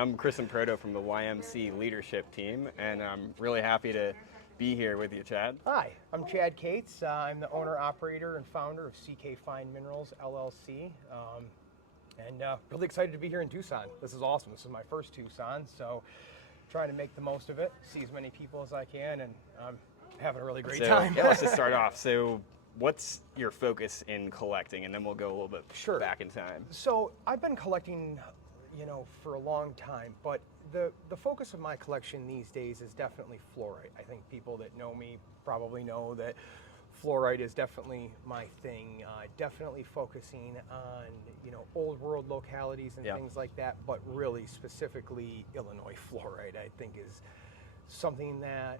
I'm Chris Emproto from the YMC leadership team, and I'm really happy to be here with you, Chad. Hi, I'm Chad Kaatz. I'm the owner, operator, and founder of CK Fine Minerals, LLC. And really excited to be here in Tucson. This is awesome. This is my first Tucson, so trying to make the most of it, see as many people as I can, and I'm having a really great time. Yeah, let's just start off. So what's your focus in collecting? And then we'll go a little bit back in time. So I've been collecting, for a long time, but the focus of my collection these days is definitely fluorite. I think people that know me probably know that fluorite is definitely my thing. Definitely focusing on, old world localities and things like that, but really specifically Illinois fluorite, I think is something that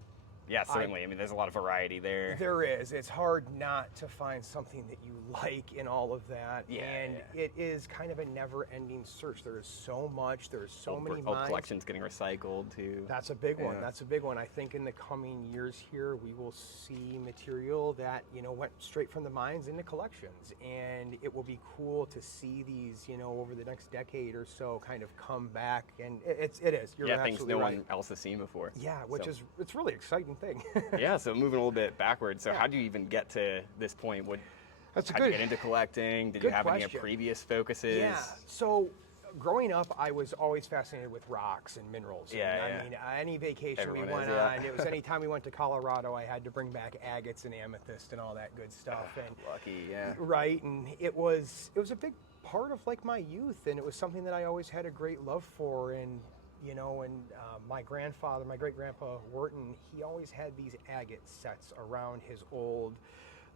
Yeah, certainly. I mean, there's a lot of variety there. There is. It's hard not to find something that you like in all of that. It is kind of a never-ending search. There is so much. There's so many old mines. collections getting recycled too. That's a big one. That's a big one. I think in the coming years here, we will see material that, went straight from the mines into collections. And it will be cool to see these, over the next decade or so kind of come back. And it is. You're absolutely things no right. one else has seen before. Yeah, it's really exciting thing. Yeah, so moving a little bit backwards. So how do you even get to this point? How'd you get into collecting? Did you have any previous focuses? Yeah, so growing up, I was always fascinated with rocks and minerals. I mean, any vacation we went on, it was any time we went to Colorado, I had to bring back agates and amethyst and all that good stuff. And lucky, yeah. Right, and it was a big part of like my youth, and it was something that I always had a great love for. And my grandfather, my great-grandpa Wharton, he always had these agate sets around his old,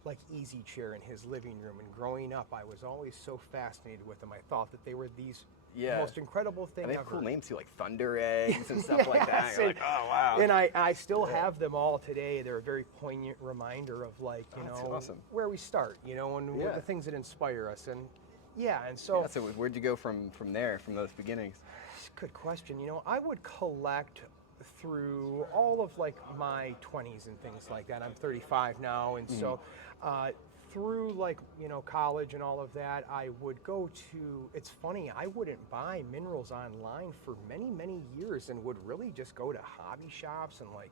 like, easy chair in his living room. And growing up, I was always so fascinated with them. I thought that they were these most incredible thing they ever. have cool names too, like Thunder Eggs and stuff like that. You're like, oh, wow. And I still have them all today. They're a very poignant reminder of, like, awesome. where we start, and what the things that inspire us. And so where'd you go from there, from those beginnings? Good question. I would collect through all of like my 20s and things like that. I'm 35 now, and so through like college and all of that, I would go to. It's funny, I wouldn't buy minerals online for many years, and would really just go to hobby shops and like.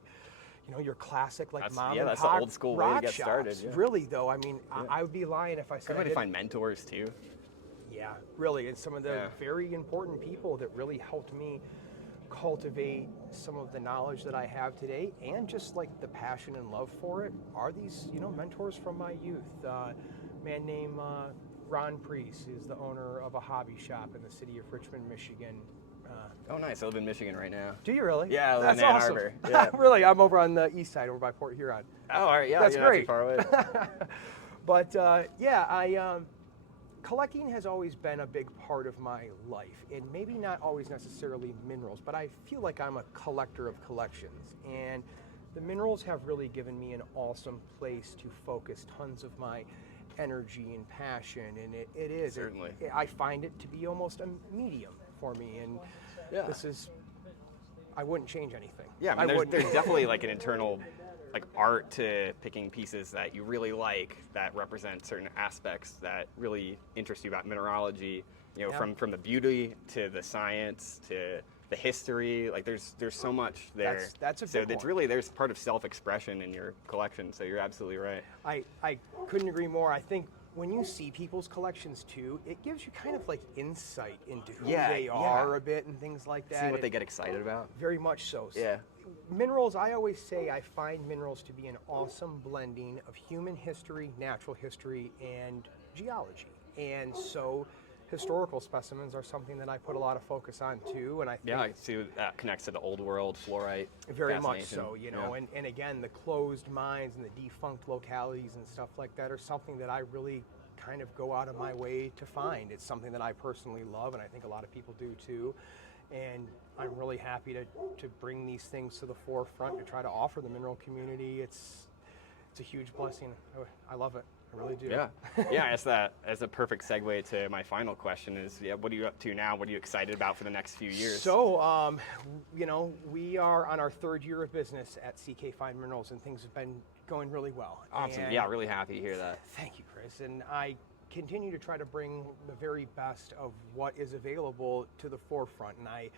Your classic like mom and that's pop the old school way to get started. Yeah. Really though, I mean, I would be lying if I said. Good way to find mentors too. Yeah, really, and some of the very important people that really helped me cultivate some of the knowledge that I have today, and just like the passion and love for it, are these mentors from my youth. A man named Ron Priest is the owner of a hobby shop in the city of Richmond, Michigan. Oh, nice! I live in Michigan right now. Do you really? Yeah, I live in Ann Arbor. Yeah. Really, I'm over on the east side, over by Port Huron. Oh, all right, yeah, that's great. Not too far away. But collecting has always been a big part of my life, and maybe not always necessarily minerals, but I feel like I'm a collector of collections, and the minerals have really given me an awesome place to focus tons of my energy and passion, and it is. Certainly. I find it to be almost a medium for me, and this is, I wouldn't change anything. Yeah, I mean, there's definitely like an internal like art to picking pieces that you really like that represent certain aspects that really interest you about mineralogy, from the beauty to the science to the history. Like there's so much there. That's a big one. It's really, there's part of self-expression in your collection, so you're absolutely right. I couldn't agree more. I think when you see people's collections too, it gives you kind of like insight into who they are a bit and things like that. See what they get excited about. Very much so. Yeah. Minerals, I always say I find minerals to be an awesome blending of human history, natural history, and geology. And so historical specimens are something that I put a lot of focus on too. And I think I see that connects to the old world, fluorite. Very much so, and again, the closed mines and the defunct localities and stuff like that are something that I really kind of go out of my way to find. It's something that I personally love, and I think a lot of people do too. And I'm really happy to bring these things to the forefront, to try to offer the mineral community. It's a huge blessing. I love it. I really do. Yeah. Yeah, I guess that as a perfect segue to my final question is, what are you up to now? What are you excited about for the next few years? So, we are on our third year of business at CK Fine Minerals, and things have been going really well. Awesome. And yeah, really happy to hear that. Thank you, Chris. And I continue to try to bring the very best of what is available to the forefront. And I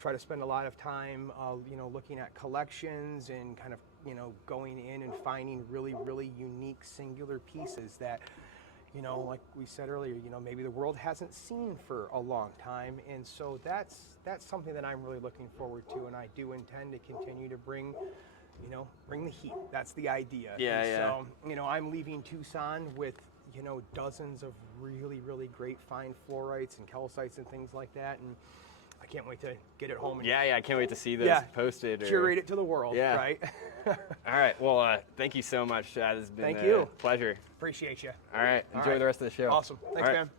try to spend a lot of time, looking at collections and kind of, going in and finding really, really unique, singular pieces that, like we said earlier, maybe the world hasn't seen for a long time. And so that's something that I'm really looking forward to, and I do intend to continue to bring the heat. That's the idea. Yeah, and so, I'm leaving Tucson with, dozens of really, really great fine fluorites and calcites and things like that. And I can't wait to get it home. And I can't wait to see those posted. Curate it to the world, right? All right. Well, thank you so much, Chad. It's been a pleasure. Appreciate you. All right. Enjoy the rest of the show. Awesome. Thanks, man.